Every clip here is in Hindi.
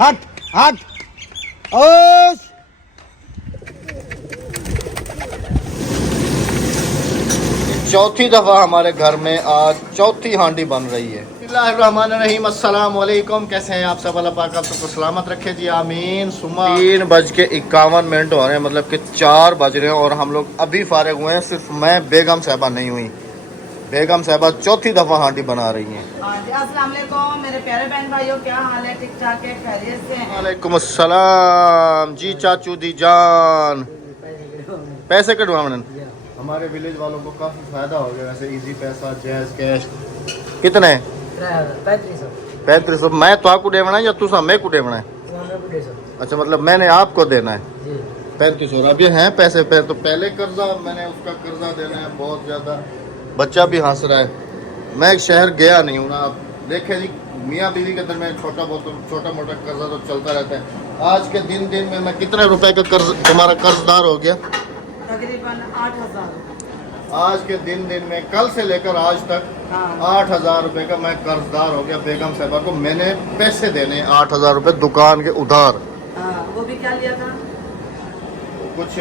हट हट ओश। चौथी दफ़ा हमारे घर में आज चौथी हांडी बन रही है। बिस्मिल्लाहिर्रहमानिर्रहीम, अस्सलाम वालेकुम। कैसे हैं आप सब? अल्लाह पाक आप सबको सलामत रखे जी, आमीन। सुमा 3:51 हो रहे हैं, मतलब कि 4 बज रहे हैं और हम लोग अभी फारिग हुए हैं। सिर्फ मैं, बेगम साहबा नहीं हुई। बेगम साहबा चौथी दफ़ा हांडी बना रही हैं। अस्सलाम वालेकुम मेरे प्यारे बहन भाइयों, क्या हाल है? ठीक ठाक है, खैरियत से हैं? वालेकुम अस्सलाम जी चाचू दी जान। पैसे कटवा मैंने हमारे विलेज वालों को काफ़ी फ़ायदा हो गया। वैसे इजी पैसा, जैज कैश कितने? 3500। मैं तो आपको देना है या तुसा मैं को देना है? अच्छा, मतलब मैंने आपको देना है 3500। अभी हैं पैसे पे, तो पहले कर्जा मैंने उसका कर्जा देना है बहुत ज़्यादा। बच्चा भी हंस रहा है। मैं एक शहर गया नहीं हूँ ना। आप देखें जी, मियाँ बीवी के दरमियान छोटा मोटा कर्जा तो चलता रहता है। आज के दिन में मैं कितने रुपए का कर्ज तुम्हारा कर्जदार हो गया? तकरीबन 8000। आज के दिन में कल से लेकर आज तक 8000 रुपए का मैं कर्जदार हो गया। बेगम साहबा को मैंने पैसे देने 8000 रुपए दुकान के उधार। वो भी क्या लिया था? कुछ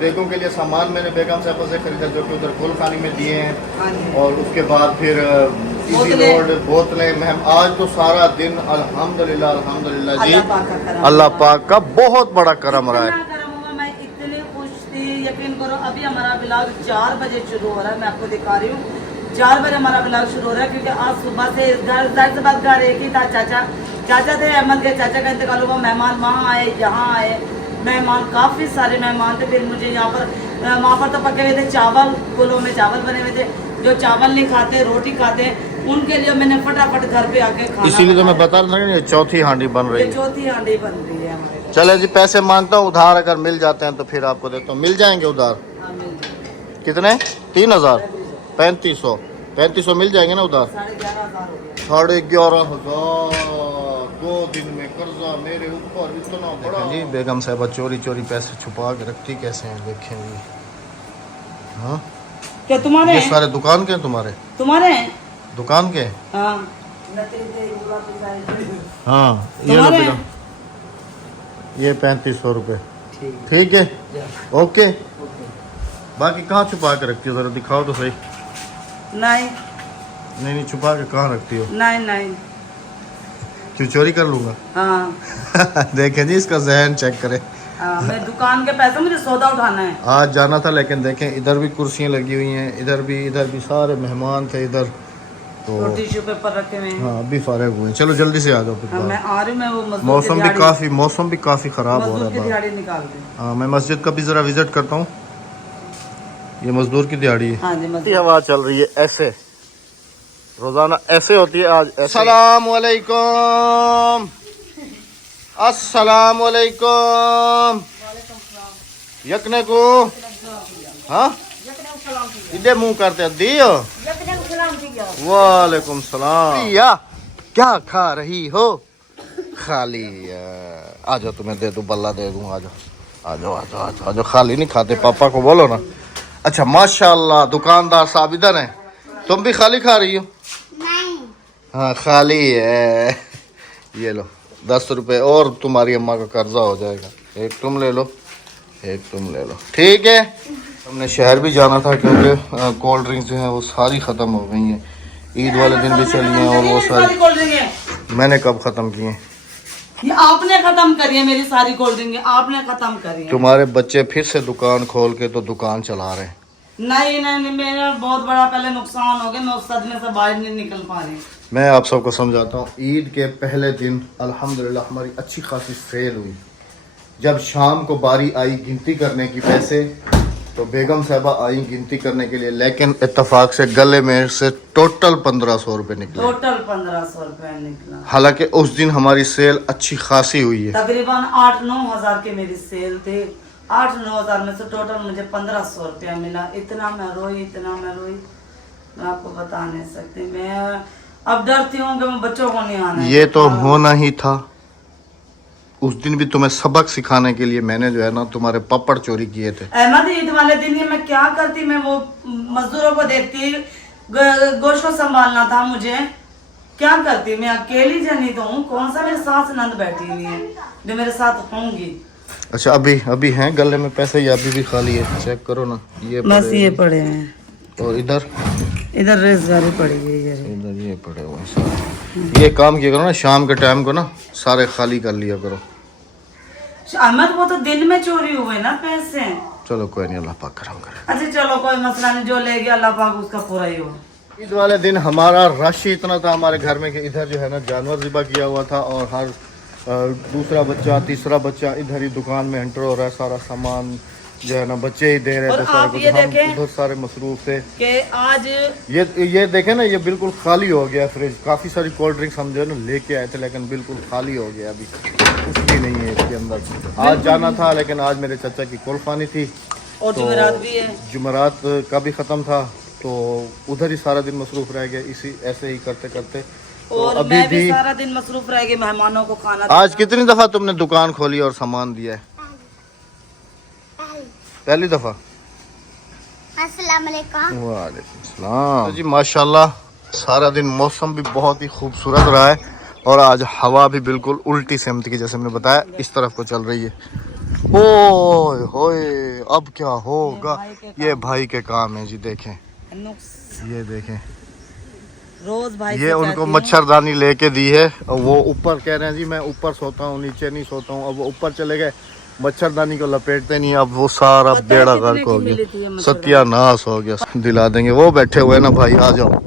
बेगों के लिए सामान मैंने बेगम साहबा से खरीदा, जो कि उधर गोलखानी में दिए हैं। और उसके बाद फिर इजी रोड बोतलें। मैम आज तो सारा दिन अल्हम्दुलिल्लाह अल्हम्दुलिल्लाह जी, अल्लाह पाक का बहुत बड़ा करम रहा है। मैं इतनी खुश थी, यकीन करो। अभी हमारा ब्लॉग 4 बजे शुरू हो रहा है, मैं आपको दिखा रही हूँ। 4 बजे हमारा ब्लॉग शुरू हो रहा है, क्योंकि आज सुबह से घर से बात घर एक ही था। चाचा थे अहमद के, चाचा का इंतकाल हुआ। मेहमान वहाँ आए, यहाँ आए मेहमान, काफ़ी सारे मेहमान थे। फिर मुझे यहाँ पर वहाँ पर तो पके हुए थे चावल, कुलों में चावल बने हुए थे। जो चावल नहीं खाते, रोटी खाते, उनके लिए मैंने फटाफट घर पे आके खाना। इसीलिए तो मैं बता रहा था कि चौथी हांडी बन रही है। चौथी हांडी बन रही है हमारे। चले जी, पैसे मांगता हूँ उधार, अगर मिल जाते हैं तो फिर आपको देता हूँ। मिल जाएंगे उधार? हाँ, मिल जाएंगे। कितने? 3000 3500 मिल जाएंगे ना उधार? 11,500 हो गया। 11,500 2 दिन में कर्जा मेरे ऊपर इतना बड़ा जी। बेगम साहबा चोरी पैसे छुपा के रखती कैसे हैं, देखें जी। हाँ, क्या तुम्हारे ये सारे दुकान के हैं? तुम्हारे हैं? दुकान के? हाँ हाँ, ये लो बेटा, ये 3500 रुपये। ठीक है, ओके। बाकी कहाँ छुपा के रखती हो, जरा दिखाओ तो सही। नहीं, छुपा के कहाँ रखती हो? नहीं क्यों, चोरी कर लूंगा? हाँ देखें जी, इसका जहन चेक करें। मैं दुकान के पैसे, मुझे सौदा उठाना है। आज जाना था, लेकिन देखें इधर भी कुर्सियाँ लगी हुई हैं, इधर भी सारे मेहमान थे इधर, तो टिश्यू पेपर रखे हुए हैं। हाँ, अभी फारिग हुए। चलो जल्दी से आ जाओ फिर। मैं आ रही हूँ। मैं वो मौसम भी काफ़ी ख़राब हो रहा है। हाँ, मैं मस्जिद का भी ज़रा विज़िट करता हूँ। ये मजदूर की दिहाड़ी है। हाँ जी, हवा चल रही है ऐसे, रोजाना ऐसे होती है। आज अस्सलाम वालेकुम, अस्सलाम वालेकुम। यकने को हाँ, इधे मुंह करते दियो। वालेकुम सलाम। या क्या खा रही हो? खाली आ जाओ, तुम्हें दे दूं, बल्ला दे दूं। आ जाओ। खाली नहीं खाते, पापा को बोलो ना। अच्छा, माशाल्लाह, दुकानदार साहब इधर हैं। तुम भी खाली खा रही हो? नहीं। हाँ, खाली है। ये लो 10 रुपए, और तुम्हारी अम्मा का कर्जा हो जाएगा। एक तुम ले लो, एक तुम ले लो, ठीक है। हमने शहर भी जाना था, क्योंकि कोल्ड ड्रिंक्स जो हैं वो सारी ख़त्म हो गई हैं। ईद वाले दिन भी चली हैं, और वो सारी कोल्ड ड्रिंक मैंने कब ख़त्म की हैं? ये आपने खत्म करी है, मेरी सारी कोल्ड ड्रिंक आपने खत्म करी है। तुम्हारे बच्चे फिर से दुकान खोल के तो दुकान चला रहे हैं। नहीं, मेरा बहुत बड़ा पहले नुकसान हो गया। मैं उस सदमे से बाहर नहीं निकल पा रही। मैं आप सबको समझाता हूँ। ईद के पहले दिन अल्हम्दुलिल्लाह हमारी अच्छी खासी सेल हुई। जब शाम को बारी आई गिनती करने की पैसे, तो बेगम साहबा आई गिनती करने के लिए, लेकिन इत्तेफाक से गले में से टोटल 1500 रुपये निकले। टोटल 1500 रुपये निकला। हालांकि उस दिन हमारी सेल अच्छी खासी हुई है। तकरीबन 8-9 हजार की मेरी सेल थी। 8-9 हजार में से टोटल मुझे 1500 रुपया मिला। इतना मैं रोई, मैं आपको बता नहीं सकती। मैं अब डरती हूँ कि मैं बच्चों को नहीं आना। ये तो होना ही था। उस दिन भी तुम्हें सबक सिखाने के लिए मैंने जो है ना तुम्हारे पापड़ चोरी किए थे। अहमद, ईद वाले दिन ही मैं क्या करती, मैं वो मजदूरों को देखती, गोश्त को संभालना था मुझे। क्या करती हूँ, मैं अकेली जनी तो हूँ, कौन सा मेरे सास नंद बैठी हुई है जो मेरे साथ होंगी। अच्छा अभी हैं गले में पैसे या अभी भी खाली है? चेक करो ना, ये बस ये पड़े हैं और इधर रेजगारी पड़ी है ये। इधर ये पड़े हुए हैं सारे। ये काम किया करो ना, शाम के टाइम को ना सारे खाली कर लिया करो। अहमद वो तो दिन में चोरी हुए ना पैसे। चलो कोई नहीं, अल्लाह पाक करम करे। अच्छा चलो कोई मसला नहीं, जो ले गया अल्लाह पाक उसका पूरा ही हो। ईद वाले दिन हमारा रश ही इतना था हमारे घर में कि इधर जो है ना जानवर ज़िबा किया हुआ था और हर दूसरा बच्चा तीसरा बच्चा इधर ही दुकान में एंटर हो रहा है, सारा सामान जो है ना बच्चे ही दे रहे और थे सारा आप कुछ। ये हम देखें उधर सारे मसरूफ थे कि आज ये देखे ना, ये बिल्कुल खाली हो गया फ्रिज। काफ़ी सारी कोल्ड ड्रिंक्स हम जो है ना लेके आए थे लेकिन बिल्कुल खाली हो गया, अभी कुछ भी नहीं है इसके अंदर। आज जाना था लेकिन आज मेरे चाचा की कुर्बानी थी और जुमेरात भी है, जुमेरात का भी ख़त्म था तो उधर ही सारा दिन मसरूफ रह गए इसी ऐसे ही करते करते। तो और अभी मैं भी भी सारा दिन मसरूफ रह गई मेहमानों को खाना आज कितनी दफ़ा तुमने दुकान खोली और सामान दिया है? पहली दफ़ा। अस्सलाम वालेकुम। वालेकुम सलाम जी। माशाल्लाह सारा दिन मौसम भी बहुत ही खूबसूरत रहा है और आज हवा भी बिल्कुल उल्टी सिमत की, जैसे मैंने बताया इस तरफ को चल रही है। ओए होए अब क्या होगा, ये भाई के काम है जी। देखें ये देखें, रोज भाई ये उनको मच्छरदानी लेके दी है और वो ऊपर कह रहे हैं जी मैं ऊपर सोता हूँ नीचे नहीं सोता हूँ। अब वो ऊपर चले गए, मच्छरदानी को लपेटते नहीं, अब वो सारा बेड़ा गर्क हो गया, सत्यानाश हो गया। दिला देंगे, वो बैठे हुए ना भाई, आ जाओ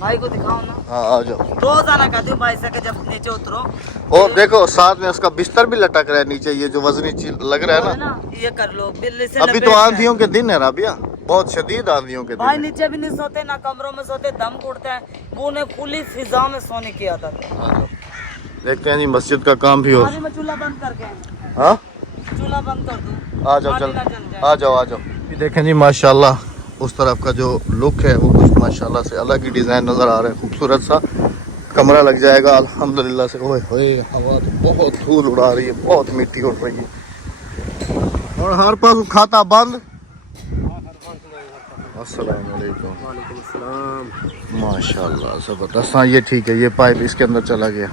भाई को दिखाओ ना। हाँ आ जाओ। रोज आना कहती हूँ भाई से कि जब नीचे उतरो। और देखो साथ में उसका बिस्तर भी लटक रहा है नीचे, ये जो वजनी चीज लग रहा है ना, ये कर लो बिल्ली से। अभी तो आंधियों के दिन है राबिया, बहुत शदीद आंधियों के भाई दिन। नीचे भी नहीं सोते ना कमरों में सोते, दम घुटता है। वो ने खुली फिजा में सोने की आदत है। आ जाओ। देखते हैं जी मस्जिद का काम भी हो। पानी में चूल्हा बंद करके, हाँ चूल्हा बंद कर दो, आ जाओ, पानी चल ना जल जाए। आ जाओ आ जाओ। ये देखें जी माशाल्लाह उस तरफ का जो लुक है वो कुछ माशाल्लाह से अलग ही डिज़ाइन नज़र आ रहा है, खूबसूरत सा कमरा लग जाएगा अल्हम्दुलिल्लाह से। ओए होए हवा तो बहुत धूल उड़ा रही है, बहुत मिट्टी उड़ रही है और हर पास खाता बंद। अस्सलाम वालेकुम। वालेकुम अस्सलाम। माशाल्लाह ज़बरदस्त। हाँ ये ठीक है, ये पाइप इसके अंदर चला गया,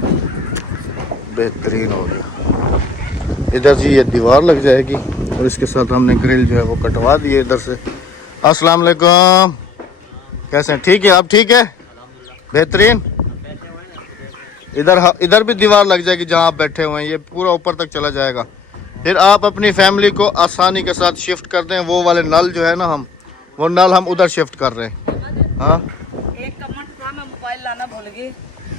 बेहतरीन हो गया। इधर जी ये दीवार लग जाएगी और इसके साथ हमने ग्रिल जो है वो कटवा दी है इधर से। अस्सलाम वालेकुम, कैसे हैं? ठीक है आप? ठीक है बेहतरीन। इधर भी दीवार लग जाएगी जहाँ आप बैठे हुए हैं, ये पूरा ऊपर तक चला जाएगा। फिर आप अपनी फैमिली को आसानी के साथ शिफ्ट कर दें। वो वाले नल जो है ना वो नल हम उधर शिफ्ट कर रहे हैं। हाँ एक कमेंट था, मैं मोबाइल लाना भूल गई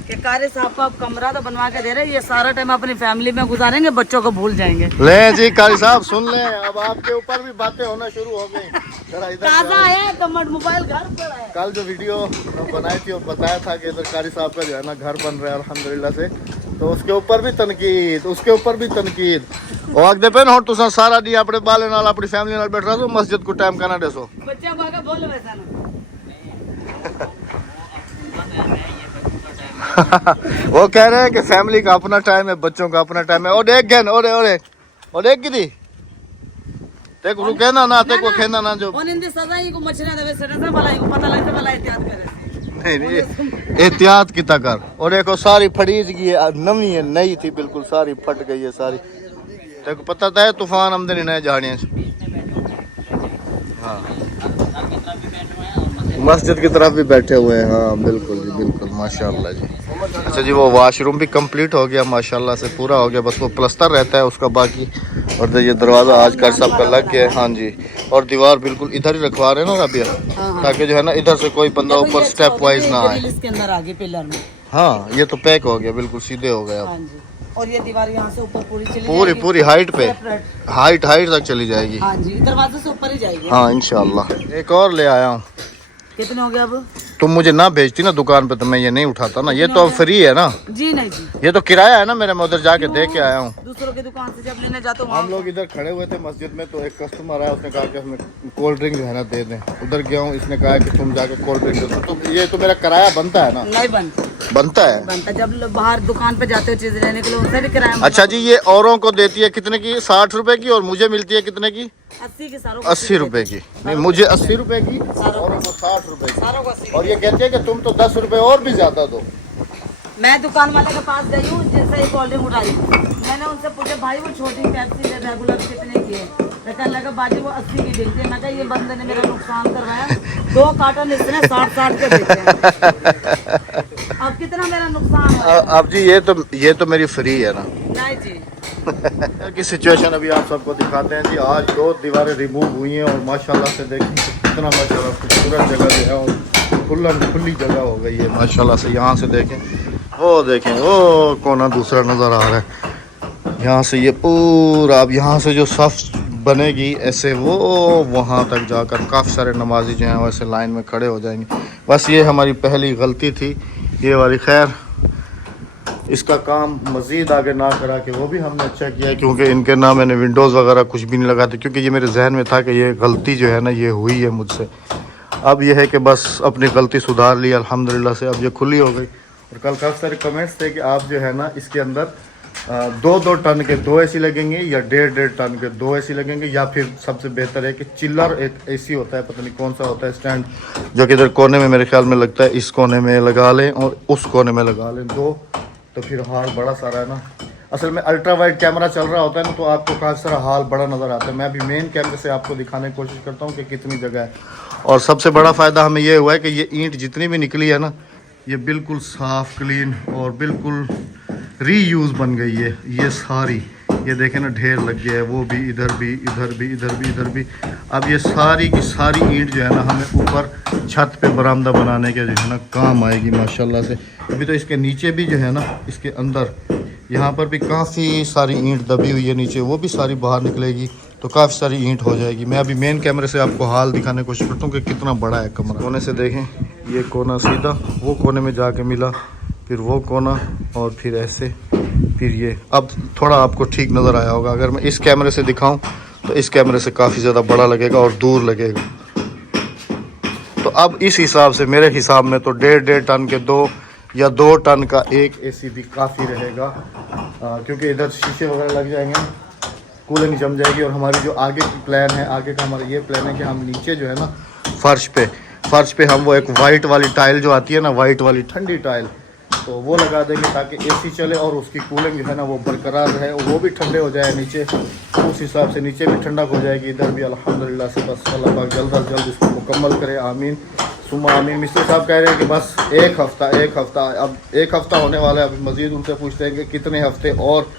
कि कारी साहब को आप कमरा तो बनवा के दे रहे हैं, ये सारा टाइम अपनी फैमिली में गुजारेंगे, बच्चों को भूल जाएंगे। ले जी कारी साहब सुन ले, अब आपके ऊपर भी बातें होना शुरू हो गई। जरा इधर ताजा आओ। है कमेंट, मोबाइल घर पर है। कल जो वीडियो बनाई थी और बताया था कि इधर कारी साहब का जो है ना घर बन रहा है अल्हम्दुलिल्लाह से, तो उसके ऊपर भी तनकीद, उसके ऊपर भी तनकीद। और आगे पे ना तुसा सारा दी अपने बाले नाल अपनी फैमिली नाल बैठ रहा हो मस्जिद को टाइम करना देसो। बच्चों को आगे बोल वैसा ना। वो कह रहे हैं कि फैमिली का अपना टाइम है, बच्चों का अपना टाइम है। और एक गन और एक गिरी ते को कहना ना ते को कहना ना जो और इंदी सजा ही को मछलियां दे सड़ा से भलाई को पता लगता भलाई एहतियात करे। नहीं एहतियात की कर। और देखो सारी फड़ीज गई है, नवी है, नई थी बिल्कुल, सारी फट गई है सारी। तेको पता था है तूफान आमदनी नए झाड़ियाँ। हाँ मस्जिद की तरफ भी बैठे हुए हैं। हाँ बिल्कुल जी बिल्कुल माशाल्लाह जी। अच्छा जी वो वॉशरूम भी कंप्लीट हो गया माशाल्लाह से, पूरा हो गया, बस वो प्लस्तर रहता है उसका बाकी। और ये दरवाज़ा आज कर सबका लग गया है। हाँ जी और दीवार बिल्कुल इधर ही रखवा रहे हैं ना रबिया, ताकि जो है ना इधर से कोई बंदा ऊपर स्टेप वाइज ना आए। इसके अंदर आगे पिलर में। हाँ ये तो पैक हो गया, बिल्कुल सीधे हो गया। हाँ जी और ये दीवार यहाँ से ऊपर पूरी चली जाएगी। पूरी हाइट पे, सेपरेट। हाइट तक चली जाएगी। हाँ जी दरवाजे से ऊपर ही जाएगी। हाँ इंशाल्लाह। एक और ले आया हूँ। कितने हो गए अब? तुम मुझे ना भेजती ना दुकान पे तो मैं ये नहीं उठाता ना, ये तो अब फ्री है ना, जी नहीं जी, ये तो किराया है ना मेरा, मैं उधर जाके दे के आया हूँ। दूसरों की दुकान से जब लेने जाते हो हम लोग इधर खड़े हुए थे मस्जिद में तो एक कस्टमर आया, उसने कहा कि हमें कोल्ड ड्रिंक जो है ना दे दें। उधर गया हूँ, इसने कहा कि तुम जाके कोल्ड ड्रिंक दे दो। तो ये तो मेरा किराया बनता है ना? नहीं बनता है। बनता जब बाहर दुकान पे जाते हो चीज लेने के लिए उनसे भी किराया। अच्छा जी ये औरों को देती है कितने की? 60 रुपए की, और मुझे मिलती है कितने की? 80 की। सारों 80 रुपए की। नहीं मुझे 80 रुपए की, औरों को 60 रुपए की। सारों को 80। और ये कहते हैं कि तुम तो 10 रुपए और भी ज्यादा दो। मैं दुकान वाले के पास गई हूँ, जैसे ही कोल्ड ड्रिंक उठाई, मैंने उनसे पूछा भाई वो छोटी पेप्सी रेगुलर कितने की है? तो कहने लगा बाजी वो 80 की देते हैं। मैं कहा ये बंदे ने मेरा नुकसान करवाया, 2 कार्टन इसने 60 के बेचे हैं। अब कितना मेरा नुकसान है? अब जी ये तो मेरी फ्री है ना। नहीं जी, की सिचुएशन अभी आप सबको दिखाते हैं जी। आज 2 दीवारें रिमूव हुई हैं और माशाल्लाह से देखें कितना माशाल्लाह खूबसूरत जगह जो है और खुली जगह हो गई है माशाल्लाह से। यहाँ से देखें वो कोना दूसरा नज़र आ रहा है। यहाँ से ये पूरा अब यहाँ से जो सफ बनेगी ऐसे वो वहाँ तक जाकर काफ़ी सारे नमाजी जो हैं वैसे लाइन में खड़े हो जाएंगे। बस ये हमारी पहली गलती थी ये वाली। खैर इसका काम मज़ीद आगे ना करा के वो भी हमने अच्छा किया, क्योंकि इनके ना मैंने विंडोज़ वगैरह कुछ भी नहीं लगाते, क्योंकि ये मेरे जहन में था कि ये गलती जो है ना ये हुई है मुझसे। अब ये है कि बस अपनी गलती सुधार ली अल्हम्दुलिल्लाह से, अब ये खुली हो गई। और कल काफ़ी सारे कमेंट्स थे कि आप जो है ना इसके अंदर 2-2 टन के 2 एसी लगेंगे या 1.5 टन के 2 एसी लगेंगे, या फिर सबसे बेहतर है कि चिल्लर एक एसी होता है, पता नहीं कौन सा होता है स्टैंड, जो कि इधर कोने में मेरे ख्याल में लगता है, इस कोने में लगा लें और उस कोने में लगा लें 2, तो फिर हाल बड़ा सारा है ना। असल में अल्ट्रा वाइड कैमरा चल रहा होता है ना तो आपको काफ़ी सारा हाल बड़ा नज़र आता है। मैं अभी मेन कैमरे से आपको दिखाने की कोशिश करता हूँ कि कितनी जगह है। और सबसे बड़ा फ़ायदा हमें ये हुआ है कि ये ईंट जितनी भी निकली है ना ये बिल्कुल साफ़ क्लीन और बिल्कुल रीयूज़ बन गई है ये सारी। ये देखें ना ढेर लग गया है, वो भी इधर भी इधर भी इधर भी इधर भी। अब ये सारी की सारी ईंट जो है ना हमें ऊपर छत पे बरामदा बनाने के जो है ना काम आएगी माशाल्लाह से। अभी तो इसके नीचे भी जो है ना इसके अंदर यहाँ पर भी काफ़ी सारी ईंट दबी हुई है नीचे, वो भी सारी बाहर निकलेगी तो काफ़ी सारी ईंट हो जाएगी। मैं अभी मेन कैमरे से आपको हाल दिखाने की कोशिश करता हूँ कि कितना बड़ा है कमरा। कोने से देखें ये कोना सीधा वो कोने में जाके मिला, फिर वो कोना और फिर ऐसे, फिर ये। अब थोड़ा आपको ठीक नज़र आया होगा, अगर मैं इस कैमरे से दिखाऊं तो इस कैमरे से काफ़ी ज़्यादा बड़ा लगेगा और दूर लगेगा। तो अब इस हिसाब से मेरे हिसाब में तो 1.5 टन के 2 या 2 टन का 1 एसी भी काफ़ी रहेगा, क्योंकि इधर शीशे वगैरह लग जाएंगे, कूलिंग जम जाएगी। और हमारी जो आगे की प्लान है, आगे का हमारा ये प्लान है कि हम नीचे जो है ना फर्श पे हम वो एक वाइट वाली टाइल जो आती है ना, वाइट वाली ठंडी टाइल, तो वो लगा देंगे ताकि एसी चले और उसकी कूलिंग जो है ना वो बरकरार रहे और वो भी ठंडे हो जाए नीचे। उस हिसाब से नीचे भी ठंडक हो जाएगी, इधर भी अल्हम्दुलिल्लाह से। बस अल्लाह पाक जल्द अज जल्द इसको मुकम्मल करे, आमीन सुम्मा आमीन। मिस्त्री साहब कह रहे हैं कि बस एक हफ़्ता अब 1 हफ़्ता होने वाला है। अभी मज़ीद उनसे पूछते हैं कि कितने हफ्ते और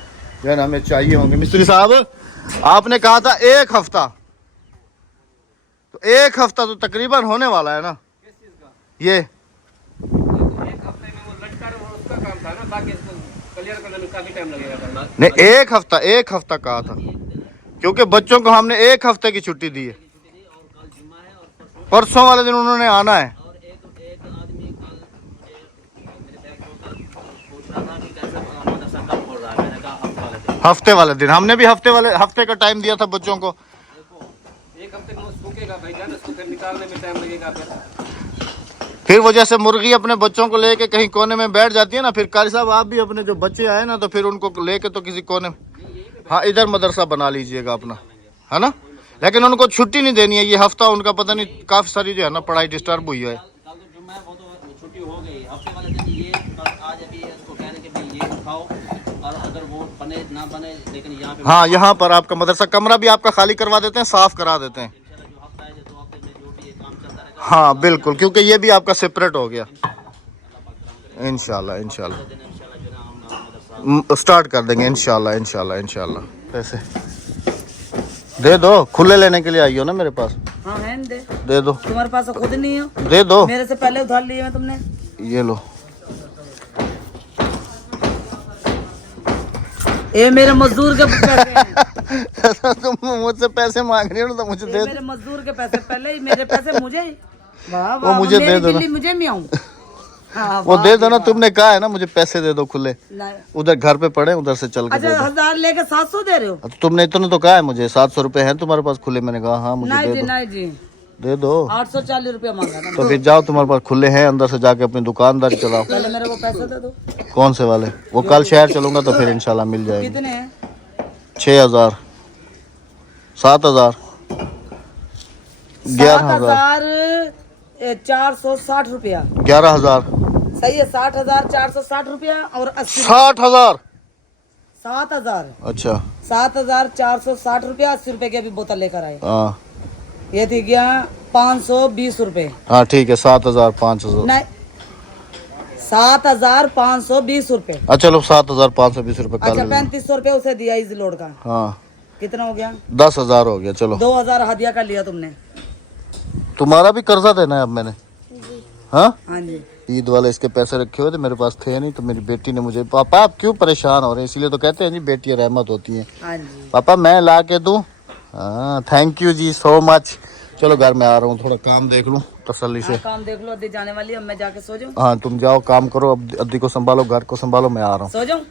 जो है ना हमें चाहिए होंगे। मिस्त्री साहब आपने कहा था 1 हफ़्ता, तो 1 हफ़्ता तो तकरीबन होने वाला है ना ये। एक हफ्ते में वो लटका और उसका काम था ना, बाकी इसको क्लियर करने में काफी टाइम लगेगा करना। नहीं 1 हफ्ता कहा था, क्योंकि बच्चों को हमने 1 हफ्ते की छुट्टी दी है। परसों वाले दिन उन्होंने आना है। और एक आदमी कल मेरे बैग को कल पूछ रहा था कि कैसे मदरसा कब खोल रहा है। मैंने कहा हफ्ते वाले दिन हमने भी हफ्ते का टाइम दिया था बच्चों को। देखो एक हफ्ते में वो सूखेगा भाई जान, उसको फिर निकालने में टाइम लगेगा। फिर वो जैसे मुर्गी अपने बच्चों को लेके कहीं कोने में बैठ जाती है ना, फिर कारी साहब आप भी अपने जो बच्चे आए ना तो फिर उनको लेके तो किसी कोने में, हाँ इधर मदरसा बना लीजिएगा अपना, है ना। लेकिन उनको छुट्टी नहीं देनी है ये हफ्ता, उनका पता नहीं काफ़ी सारी जो है ना पढ़ाई डिस्टर्ब हुई है। कल तो जुम्मा है, वो तो छुट्टी हो गई। हफ्ते वाले दिन ये आज अभी इसको कह रहे कि भाई ये उठाओ, और अगर वो बने ना बने लेकिन यहाँ पे हाँ यहाँ पर आपका मदरसा कमरा भी आपका खाली करवा देते हैं, साफ करा देते हैं। जो हफ्ता है 2 हफ्ते में जो भी ये काम चलता रहेगा हाँ बिल्कुल, क्योंकि ये भी आपका सेपरेट हो गया। इंशाल्लाह स्टार्ट कर देंगे इंशाल्लाह। पैसे दे दो, खुले लेने के लिए आई हो ना मेरे पास, हाँ है दे दो। तुम्हारे पास तो खुद नहीं हो, दे दो, मेरे से पहले उधार लिए हैं तुमने। ये लो। ये मेरे मजदूर के पैसे हैं। तुम मुझसे पैसे मांग रही हो तो मुझे ये दे मेरे मजदूर के पैसे, पहले ही मेरे पैसे मुझे ही। वाह वो मुझे दे दो ना, मुझे भी आऊं। हाँ, वो दे दो ना, तुमने कहा है ना मुझे पैसे दे दो खुले, नहीं। उधर घर पे पड़े उधर से चल के दे अच्छा दो। 1000 लेके 700 दे रहे हो? तो तुमने इतना तो कहा है मुझे 700 रुपए हैं तुम्हारे पास खुले, मैंने कहा हाँ मुझे नहीं दे जी दो। नहीं जी, दे दो 840 रुपया मांगा था। तो फिर जाओ, तुम्हारे पास खुले हैं, अंदर से जाके अपनी दुकानदारी चलाओ। पहले मेरे को पैसे दे दो। कौन से वाले? वो कल शहर चलूंगा तो फिर इंशाल्लाह मिल जाएगी। कितने हैं? 6000, 7000, 11000, 7460 रुपया, 11000, सही है 60,460 रुपया और 80 60,000। 7,000 अच्छा 7,460 रुपया 80 रुपए की अभी बोतल लेकर आए। हाँ ये थी गया 520 रुपए। हाँ ठीक है 7,500। नहीं 7,520 रुपए। अच्छा चलो 7,520 रुपए अच्छा कर लेना। 3500 रुपए उसे दिया इस लोड का। हाँ कितना हो गया? 10,000 हो गया। चलो 2,000 हदिया का लिया तुमने। तुम्हारा भी कर्जा देना है अब मैंने। हाँ हाँ जी ईद वाले इसके पैसे रखे हुए थे, मेरे पास थे नहीं, तो मेरी बेटी ने मुझे, पापा आप क्यों परेशान हो रहे हैं, इसीलिए तो कहते हैं जी बेटियां रहमत होती हैं। हाँ जी पापा मैं ला के दूं? हाँ थैंक यू जी सो मच। चलो घर में आ रहा हूँ, थोड़ा काम देख लूँ तसल्ली से। हाँ, काम देख लो, अद्दी जाने वाली है, अब मैं जाके सो जाऊँ। हाँ तुम जाओ काम करो, अब अद्दी को संभालो, घर को संभालो, मैं आ रहा हूँ। सो जाऊँ।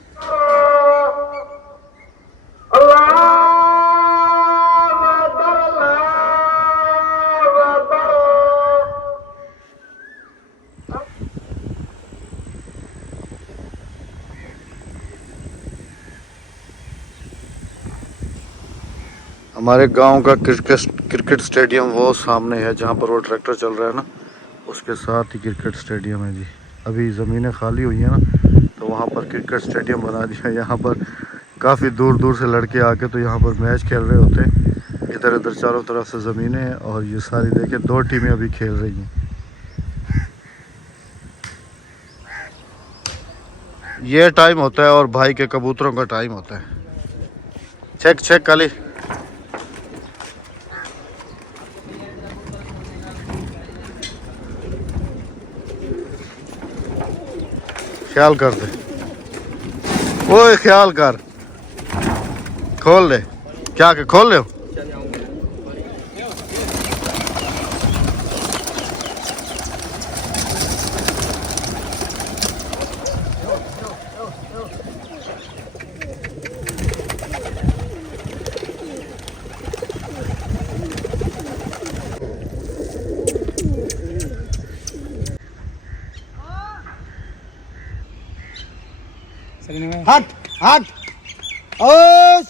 हमारे गांव का क्रिकेट स्टेडियम वो सामने है, जहां पर वो ट्रैक्टर चल रहा है ना, उसके साथ ही क्रिकेट स्टेडियम है जी। अभी ज़मीनें खाली हुई हैं ना, तो वहां पर क्रिकेट स्टेडियम बना दिया। यहाँ पर काफ़ी दूर दूर से लड़के आके तो यहाँ पर मैच खेल रहे होते हैं। इधर उधर चारों तरफ से ज़मीनें हैं और ये सारी देखिए 2 टीमें अभी खेल रही हैं। ये टाइम होता है और भाई के कबूतरों का टाइम होता है। चेक चेक काली, ख्याल कर दे, ओए ख्याल कर, खोल ले। क्या के खोल ले हो? हट हट ओश